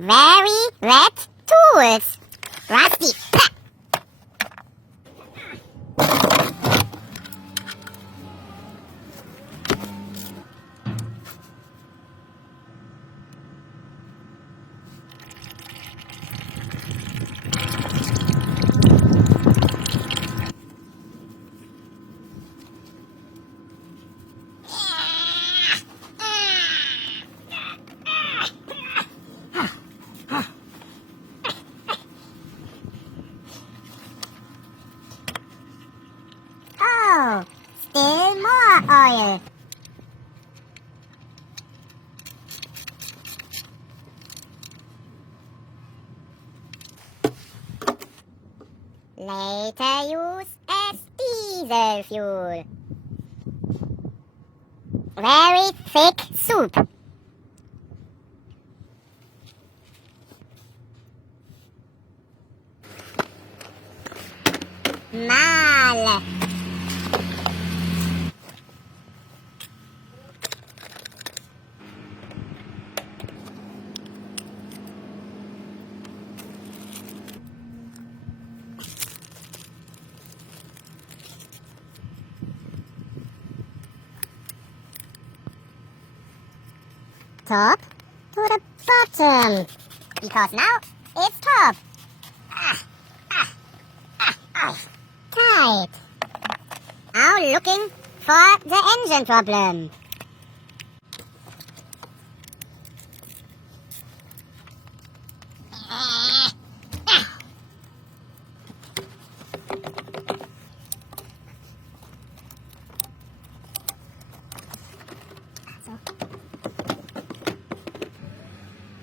Very wet tools. Rusty. Oh, still more oil. Later use as diesel fuel. Very thick soup. Mal. Top to the bottom, because now it's top. Tight. Now looking for the engine problem.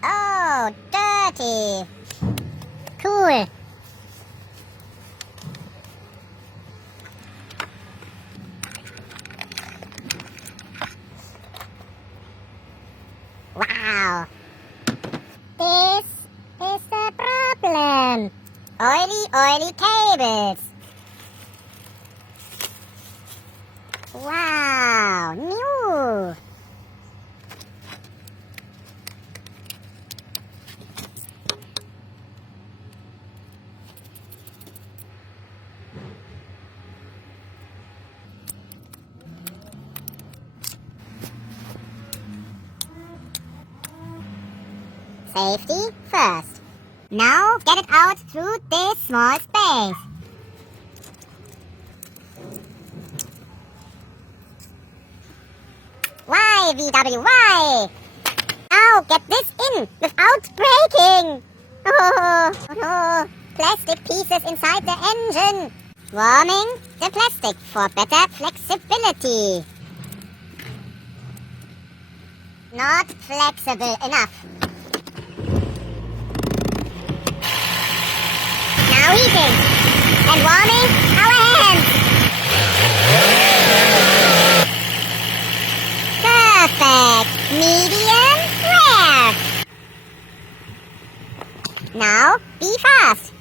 Oh, dirty. Cool. Wow. This is the problem. Oily cables. Wow, new. Safety first. Now get it out through this small space. Why, VW, why? Now get this in without breaking. Oh no, plastic pieces inside the engine. Warming the plastic for better flexibility. Not flexible enough. Now heating and warming our hands. Perfect. Medium rare. Now be fast.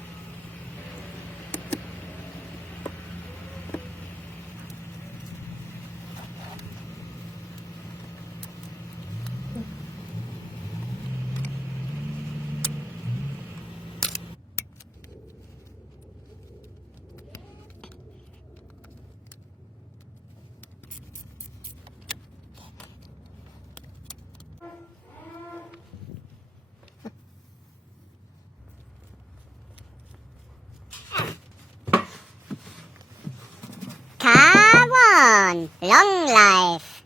Car 1. Long life.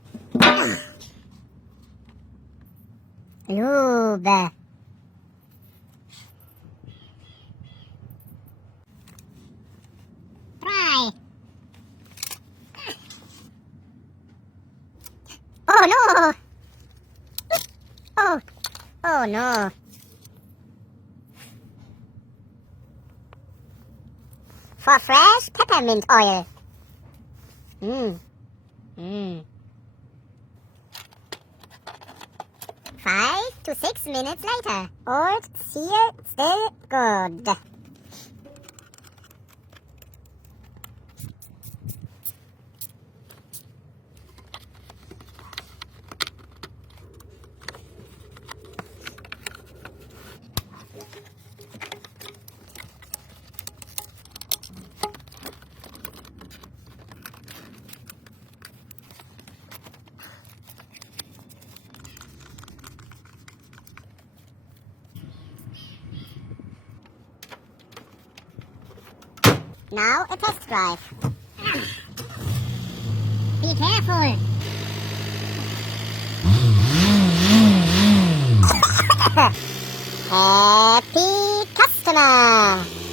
Lube. Try. Oh no. Oh no. For fresh peppermint oil. 5 to 6 minutes later. Old seal still good. Now a test drive. Be careful. Happy customer.